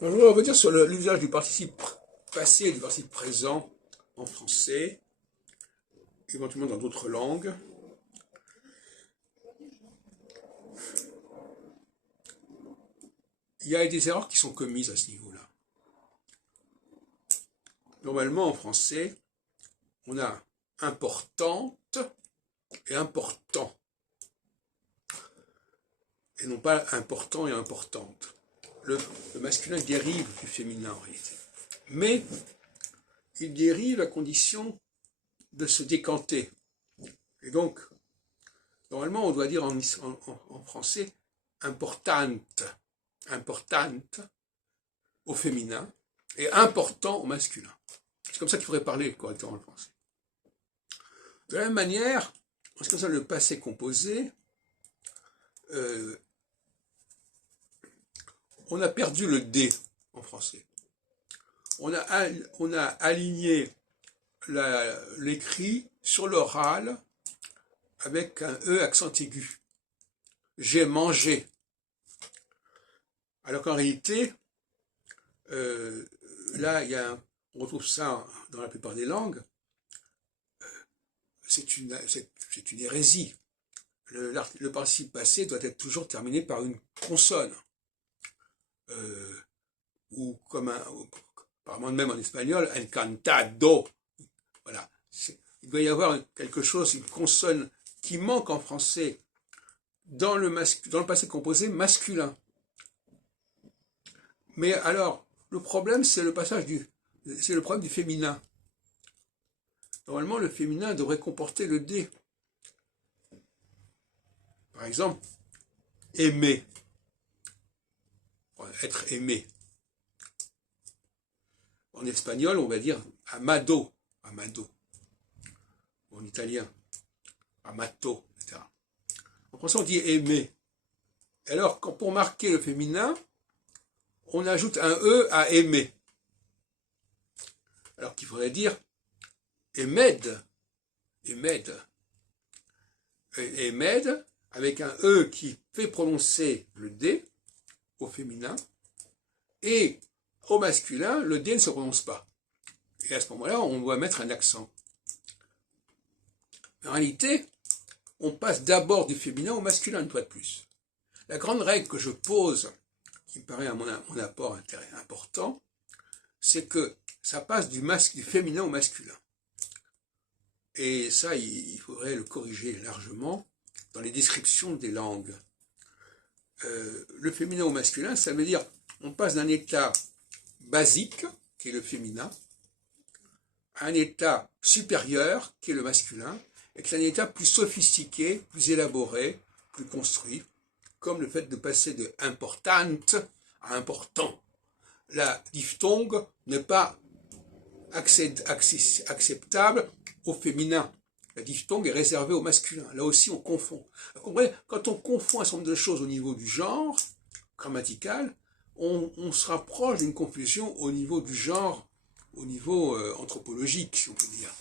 Alors, on va dire sur l'usage du participe passé et du participe présent en français, éventuellement dans d'autres langues. Il y a des erreurs qui sont commises à ce niveau-là. Normalement, en français, on a importante et important, et non pas important et importante. Le masculin dérive du féminin en réalité. Mais il dérive à condition de se décanter. Et donc, normalement, on doit dire en français importante, importante au féminin et important au masculin. C'est comme ça qu'il faudrait parler correctement en français. De la même manière, en ce qui concerne le passé composé, on a perdu le D en français. On a aligné l'écrit sur l'oral avec un E accent aigu. J'ai mangé. Alors qu'en réalité, là, on retrouve ça dans la plupart des langues, c'est une hérésie. Le participe passé doit être toujours terminé par une consonne. Ou comme apparemment même en espagnol, encantado. Voilà. Il doit y avoir quelque chose, une consonne qui manque en français dans le passé composé masculin. Mais alors, le problème, c'est le problème du féminin. Normalement, le féminin devrait comporter le D. Par exemple, aimer. Être aimé. En espagnol, on va dire amado, amado. En italien, amato, etc. En français, on dit aimer. Alors, pour marquer le féminin, on ajoute un E à aimer. Alors qu'il faudrait dire émed, émed. Émed, avec un E qui fait prononcer le D au féminin, et au masculin, le D ne se prononce pas. Et à ce moment-là, on doit mettre un accent. En réalité, on passe d'abord du féminin au masculin, une fois de plus. La grande règle que je pose, qui me paraît à mon apport important, c'est que ça passe du féminin au masculin. Et ça, il faudrait le corriger largement dans les descriptions des langues. Le féminin au masculin, ça veut dire on passe d'un état basique, qui est le féminin, à un état supérieur, qui est le masculin, et qui est un état plus sophistiqué, plus élaboré, plus construit, comme le fait de passer de importante à important. La diphtongue n'est pas acceptable au féminin. La diphtongue est réservée au masculin. Là aussi, on confond. Quand on confond un certain nombre de choses au niveau du genre grammatical, on se rapproche d'une confusion au niveau du genre, au niveau anthropologique, si on peut dire.